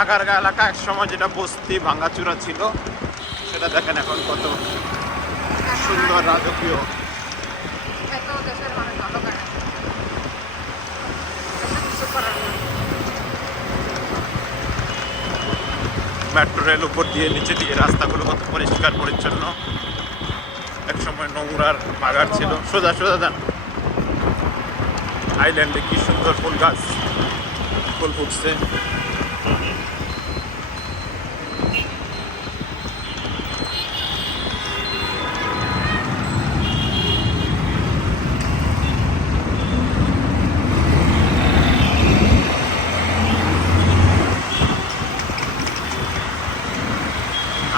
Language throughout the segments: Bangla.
আগারগা এলাকা এক সময় যেটা বস্তি ভাঙাচুরা ছিল সেটা দেখেন এখন কত সুন্দর রাজকীয়। মেট্রো রেল উপর দিয়ে নিচে দিয়ে রাস্তাগুলো কত পরিষ্কার, পরিচ্ছন্ন। এক সময় নোংরার বাগার ছিল। সোজা সোজা যান। আইল্যান্ডে কি সুন্দর ফুল গাছ। ফুল ফুটছে।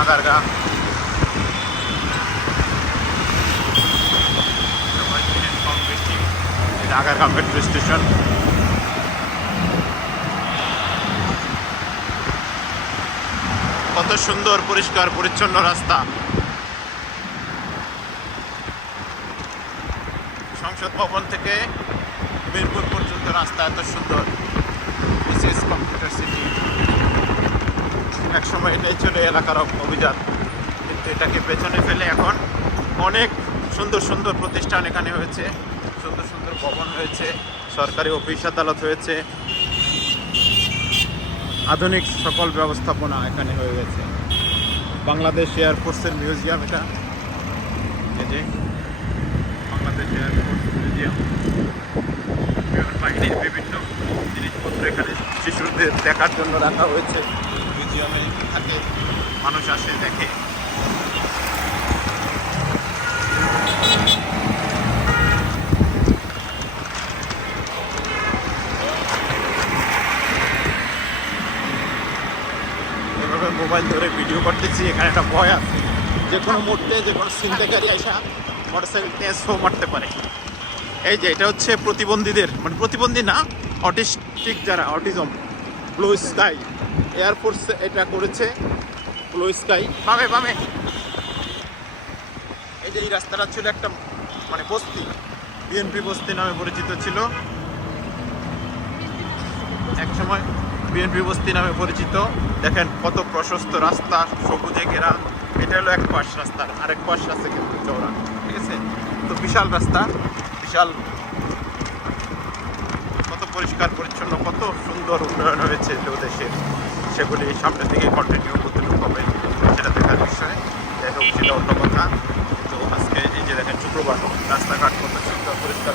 আদারগা আগারগা মেট্রো স্টেশন কত সুন্দর, পরিষ্কার, পরিচ্ছন্ন রাস্তা। সংসদ ভবন থেকে মিরপুর পর্যন্ত রাস্তা এত সুন্দর। বিসিএস কম্পিউটার সিটি এক সময় এটাই ছিল এলাকার অভ- অভিযান। কিন্তু এটাকে পেছনে ফেলে এখন অনেক সুন্দর সুন্দর প্রতিষ্ঠান এখানে হয়েছে, সুন্দর সুন্দর ভবন হয়েছে, সরকারি অফিস আদালত হয়েছে। আধুনিক সকল ব্যবস্থাপনা এখানে হয়ে গেছে। বাংলাদেশ এয়ারফোর্সের মিউজিয়াম এটা। যে বাংলাদেশ এয়ারফোর্স মিউজিয়াম বিমান বাহিনীর বিভিন্ন জিনিসপত্র এখানে শিশুদের দেখার জন্য রাখা হয়েছে। মিউজিয়ামে থাকে, মানুষ আসে, দেখে। এভাবে মোবাইল ধরে ভিডিও করতেছি, এখানে একটা ভয় আছে। যে কোনো মুহূর্তে যে কোনো ছিনতাইকারী আসা মোটরসাইকেল টেস্টও মারতে পারে। এই যে, এটা হচ্ছে প্রতিবন্ধীদের মানে প্রতিবন্ধী না অটিস্টিক যারা অটিজম ব্লু স্কাই এয়ারফোর্স এটা করেছে। ব্লু স্কাই বামে বামে এই যে এই রাস্তাটা ছিল একটা মানে বস্তি। বিএনপি বস্তি নামে পরিচিত ছিল। এক সময় বিএনপি বস্তি নামে পরিচিত। দেখেন কত প্রশস্ত রাস্তা সবুজে ঘেরা। এটা হলো এক পাশ রাস্তার আরেক পাশ রাস্তা কিন্তু চওড়া। ঠিক আছে? তো বিশাল রাস্তা বিশাল পরিষ্কার, পরিচ্ছন্ন, কত সুন্দর উন্নয়ন হয়েছে দেশের। সেগুলি সামনের দিকে কন্টিনিউ করতে হবে সেটা দেখার বিষয়। হোক সেটা অন্য কথা। তো আজকে এই যে দেখেন, শুক্রবার রাস্তাঘাট কত সুন্দর, পরিষ্কার